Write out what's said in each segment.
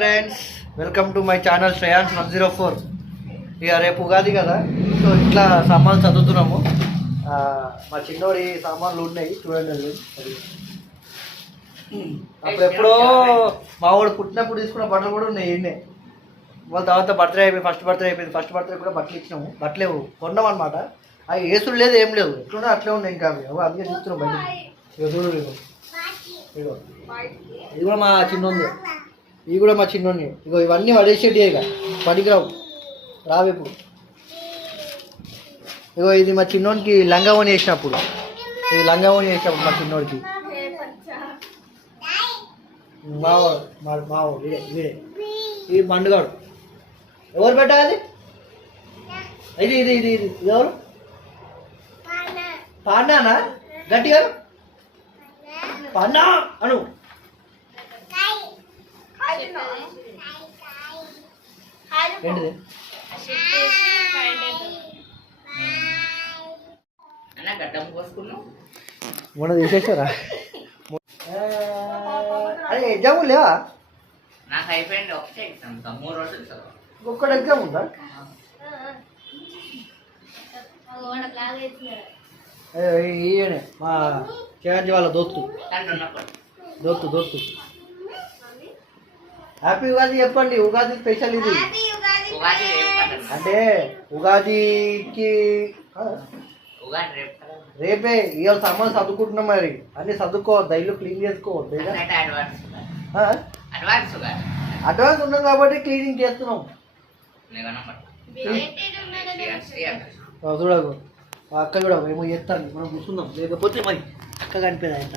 Friends, welcome to my channel Shreyans 104. ఇక రేపు ఉగాది కదా, సో ఇట్లా సామాన్లు చదువుతున్నాము. మా చిన్నోడి సామాన్లు ఉన్నాయి చూడండి. అది అప్పుడెప్పుడో మా వాడు పుట్టినప్పుడు తీసుకున్న బట్టలు కూడా ఉన్నాయి. ఇన్నే వాళ్ళ తర్వాత బర్త్డే అయిపోయింది, ఫస్ట్ బర్త్డే కూడా బట్టలు ఇచ్చినాము. బట్టలేవు కొన్నాం అనమాట. అవి వేసుడు లేదు, ఏం లేదు, ఎట్లున్నా అట్లే ఉన్నాయి. ఇంకా అవి అందుకే చూస్తున్నాం బయట. ఇక చూడు, ఇగో ఇది కూడా మా చిన్నోంది, ఇవి కూడా మా చిన్నోని. ఇగో ఇవన్నీ పడేసేటి, ఇక పడికిరావు, రావు ఇప్పుడు. ఇగో ఇది మా చిన్నోనికి లంగావోని వేసినప్పుడు, ఇది లంగావోని వేసినప్పుడు మా చిన్నోడికి. మావో వీడే ఇది మండుగాడు. ఎవరు పెట్టాలి? ఇది ఇది ఇది ఇది ఎవరు? పాండానా? గట్టిగా పాండా అను. ఏంటిది? మొన్న తీసేసారా? అదే ఎగ్జామ్ లేవా? నాకు అయిపోయింది ఒకటే ఎగ్జామ్, 3 రోజులు చదువు. ఒక్కటి ఎగ్జామ్ ఉందా? ఈయనే మా చిరంజీవి వాళ్ళ దోస్తు. హ్యాపీ ఉగాది చెప్పండి. ఉగాది స్పెషల్ ఇది. అంటే ఉగాదికి రేపే ఇవాళ సామాన్లు చదువుకుంటున్నాం. మరి అన్ని చదువుకోవద్దా? ఇల్లు క్లీన్ చేసుకోవద్దు. అడ్వాన్స్ ఉన్నాం కాబట్టి క్లీనింగ్ చేస్తున్నాం. చూడకు అక్క కూడా ఏమో చేస్తాను, మనం కూర్చుందాం. లేకపోతే మరి అక్క కనిపేది ఆయన.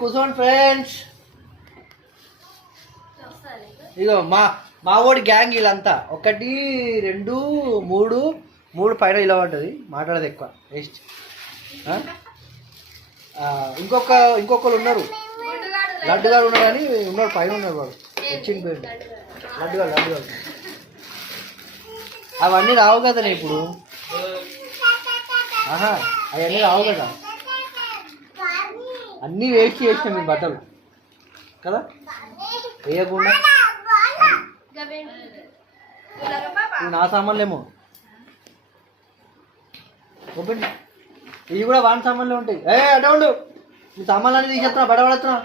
కూర్చోండి ఫ్రెండ్స్. ఇగో మా ఓడి గ్యాంగ్ వీళ్ళంతా 1 2 3 పైన ఇలా ఉంటుంది. మాట్లాడదు ఎక్కువ, వేస్ట్. ఇంకొకరు ఉన్నారు, లడ్డుగాడు ఉన్నాడు కానీ ఉన్నాడు, పైన ఉన్నాడు వాడు. వచ్చింది పేరు లడ్డుగాడు. అవన్నీ రావు కదా ఇప్పుడు. అవన్నీ రావు కదా, అన్నీ వేస్ట్ చేసినాం మీ బట్టలు కదా, వేయకుండా. నా సామాన్లేమో ఓపెన్, ఇవి కూడా వాన్ సామాన్లే ఉంటాయి. అటే ఉండు, నీ సామాన్లు అన్నీ తీసేస్తున్నా, బడబడుతున్నా.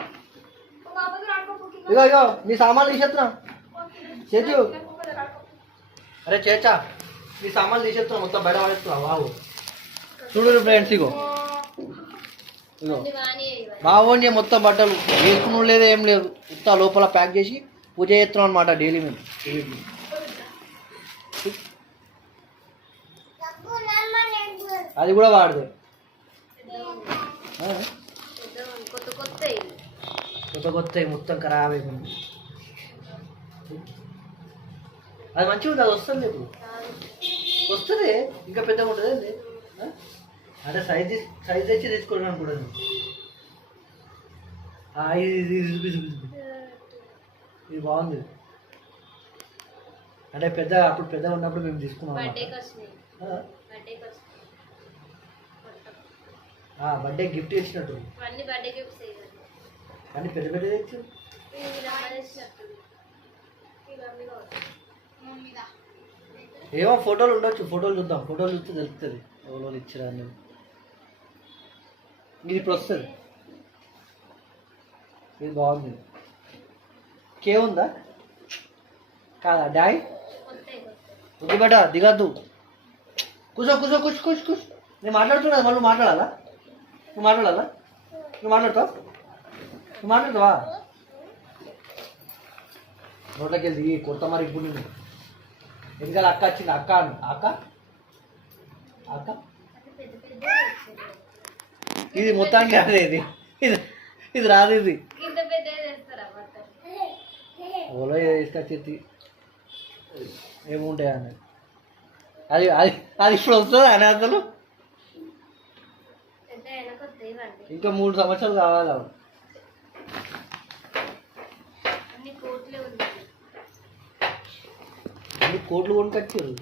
ఇగో నీ సామాన్లు తీసేస్తున్నా. చేతు, అరే చేచా, నీ సామాన్లు తీసేస్తున్నా, మొత్తం బయట పడేస్తున్నా. బాబు చూడు ఫ్రెండ్స్, ఇగో మా ఓన్య మొత్తం బట్టలు వేసుకుని లేదు, ఏం లేదు, ఇంత లోపల ప్యాక్ చేసి పూజ చేస్తున్నాం అనమాట డైలీ మేము. అది కూడా వాడదు, కొత్త మొత్తం ఖరాబ్ అయిపోయింది. అది మంచిగా ఉంటుంది, అది వస్తుంది ఇప్పుడు, వస్తుంది. ఇంకా పెద్దగా ఉంటుంది అంటే సైజ్ తెచ్చి తీసుకోవడం అనుకుంటాను. ఇది బాగుంది. అంటే అప్పుడు పెద్దగా ఉన్నప్పుడు మేము తీసుకున్నాం. బర్త్డే గిఫ్ట్ ఇచ్చినట్టు కానీ పెద్ద తెచ్చు. ఏమో ఫోటోలు ఉండొచ్చు, ఫోటోలు చూద్దాం. ఫోటోలు చూస్తే తెలుస్తుంది ఎవరో ఇచ్చిరా అని. ఇది ఇప్పుడు వస్తుంది. ఇది బాగుంది. కే ఉందా కాదా? డాయ్ వద్దు బేట, దిగద్దు. కూర్చో. నేను మాట్లాడుతున్నా, మళ్ళీ నువ్వు మాట్లాడాలా? నువ్వు మాట్లాడతావా? రోడ్లకి వెళ్ళి దిగి కొత్త మరి. ఇప్పుడు నేను ఎందుకలా అక్క వచ్చింది, అక్క ఇది మొత్తానికి రాదు. ఇది రాదు. ఇది ఓలో తీసుకొచ్చి ఏముంటాయి అన్నది. అది ఇప్పుడు వస్తుంది అని అసలు. ఇంకా 3 సంవత్సరాలు కావాలి. అన్ని కోట్లు కొనుకొచ్చారు.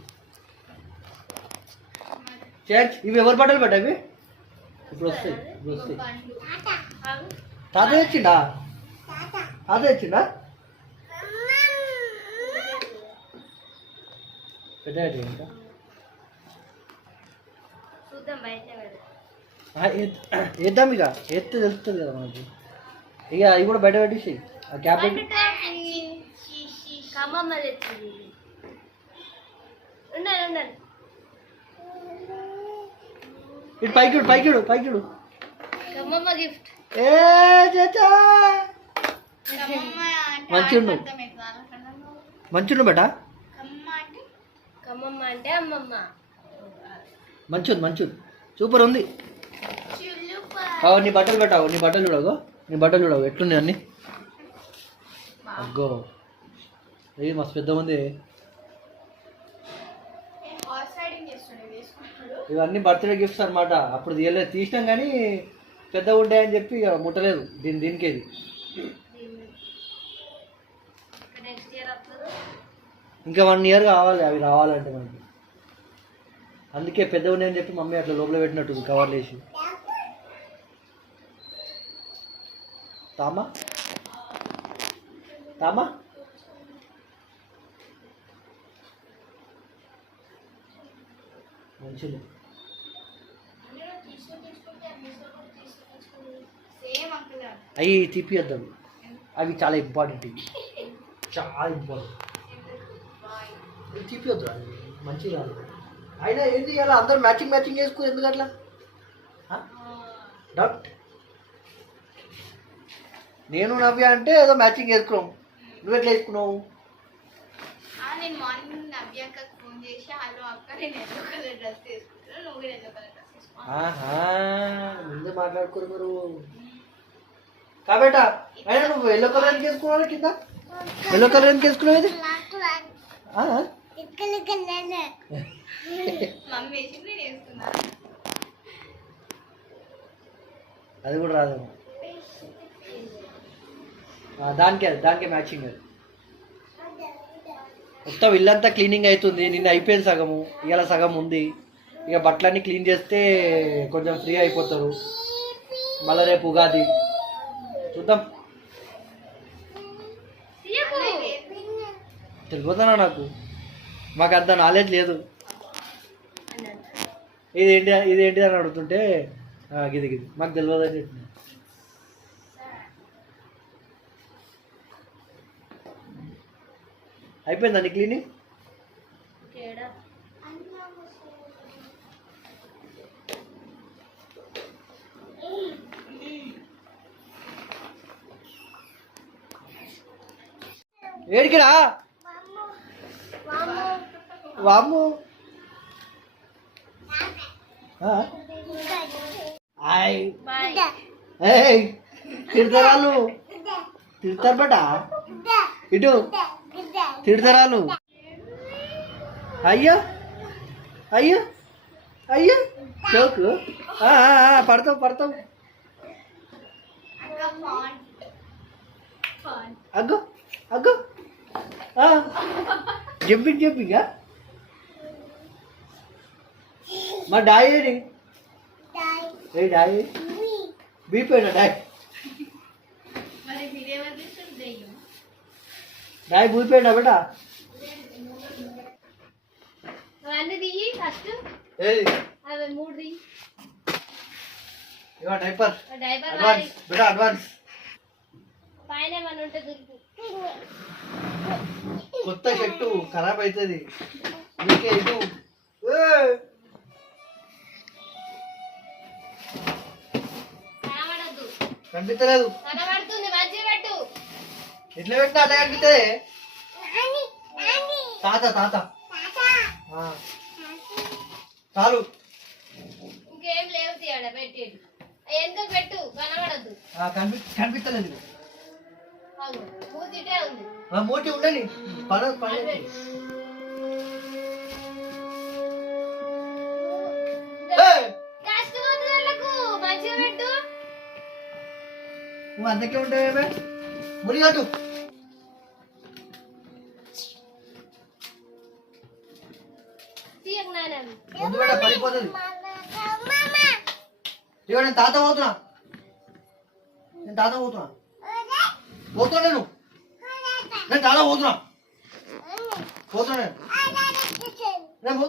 ఇవి ఎవరు బట్టలు పెట్టావి? ఇప్పుడు వస్తాయి. తాత తెచ్చిండా? పెద్ద ఇంకా చూద్దాం బయట వేద్దాం ఇక ఎత్తే తెలుస్తుంది కదా మనకి. ఇక అవి కూడా బయట పెట్టేసి ఆ క్యాప్ కమ్మమ్మ తెచ్చింది. ఉండండి ఉండండి. ఇటు పైకి పైకి పైకి కమ్మమ్మ గిఫ్ట్. ఏ చాచా మంచిగా మంచిగా బేటా. కమ్మమ్మ అంటే అమ్మమ్మ. మంచిది సూపర్ ఉంది. నీ బట్టలు పెట్టావు, నీ బట్టలు చూడవు, నీ బట్టలు చూడవు ఎట్లున్నాయి అన్నీ. అగ్గో ఇది మస్తు పెద్ద ఉంది. ఇవన్నీ బర్త్డే గిఫ్ట్స్ అనమాట. అప్పుడు తీసినాం కానీ పెద్దగా ఉంటాయని చెప్పి ఇక ముట్టలేదు దీనికేది. ఇంకా 1 year కావాలి అవి రావాలంటే మనకి. అందుకే పెద్దగా ఉన్నాయని చెప్పి మమ్మీ అట్లా లోపల పెట్టినట్టు కవర్లు వేసి. తామా తామా మంచిది. అవి తీపిద్దాం, అవి చాలా ఇంపార్టెంట్. ఇవి చాలా ఇంపార్టెంట్. అవి తీపియొద్దు, అది మంచిగా కాదు. అయినా ఏంటి అలా అందరూ మ్యాచింగ్ చేసుకో, ఎందుకు అట్లా డౌట్. నేను నవ్య అంటే ఏదో మ్యాచింగ్ వేసుకున్నాం, నువ్వు ఎట్లా వేసుకున్నావు? నేను మార్నింగ్ నవ్యాక ఫోన్ చేసి హలో అక్క నేను ఎల్లో కలర్ డ్రెస్ తీసుకుంటాను, నువ్వు కూడా ఎల్లో కలర్ డ్రెస్ తీసుకో. ముందే మాట్లాడుకోరు మీరు కాబేట. అయినా నువ్వు ఎల్లో కలర్ ఎందుకు వేసుకున్నావు? కింద ఎల్లో కలర్ ఎందుకు వేసుకున్నావు? ఇది మమ్మీ వేసింది నేను వేసుకున్నా. అది కూడా రాదు. దానికే మ్యాచింగ్. అది మొత్తం ఇల్లంతా క్లీనింగ్ అవుతుంది. నిన్న అయిపోయింది సగము, ఇవాళ సగం ఉంది. ఇక బట్టలన్నీ క్లీన్ చేస్తే కొంచెం ఫ్రీ అయిపోతారు. మళ్ళీ రేపు ఉగాది చూద్దాం. తెలిపోతున్నా నాకు, మాకు అంత నాలెడ్జ్ లేదు. ఇదేంటి అని అడుగుతుంటే గిది మాకు తెలియదు అని చెప్పిన. అయిపోయిందండి క్లీనింగ్. ఏడికిరా వాము. తిడతారాలు తిడతారు బట ఇటు తిడతారాలు. అయ్యో అయ్యో అయ్యో చోకు పడతావు. అగ్గో అగ్గో జంపింగ్. మా డాయ్ ఏ డాయ్ బీపోయినా డాయ్ బూపోయినా బేటా. డైపర్ అడ్వాన్స్ బేటా, అడ్వాన్స్. కొత్త షర్టు ఖరాబ్ అవుతుంది నీకే. ఇటు కనిపించలేదు, ఎట్లా పెట్టినా అట్లా కనిపిస్తుంది. తాత చాలు, ఇంకేం లేవు తీయడ పెట్టి వెనక పెట్టు, కనబడద్దు. కనిపించలేదు. మూతిటే ఉంది, మూటి ఉండని పని మంచిగా పెట్టు. నువ్వు అందుకే ఉంటావే మురిగట్టు. ముందు కూడా పడిపోతుంది. ఇక నేను తాత పోతున్నా నేను తాత పోతున్నా నేను తాత పోతున్నా నేను నేను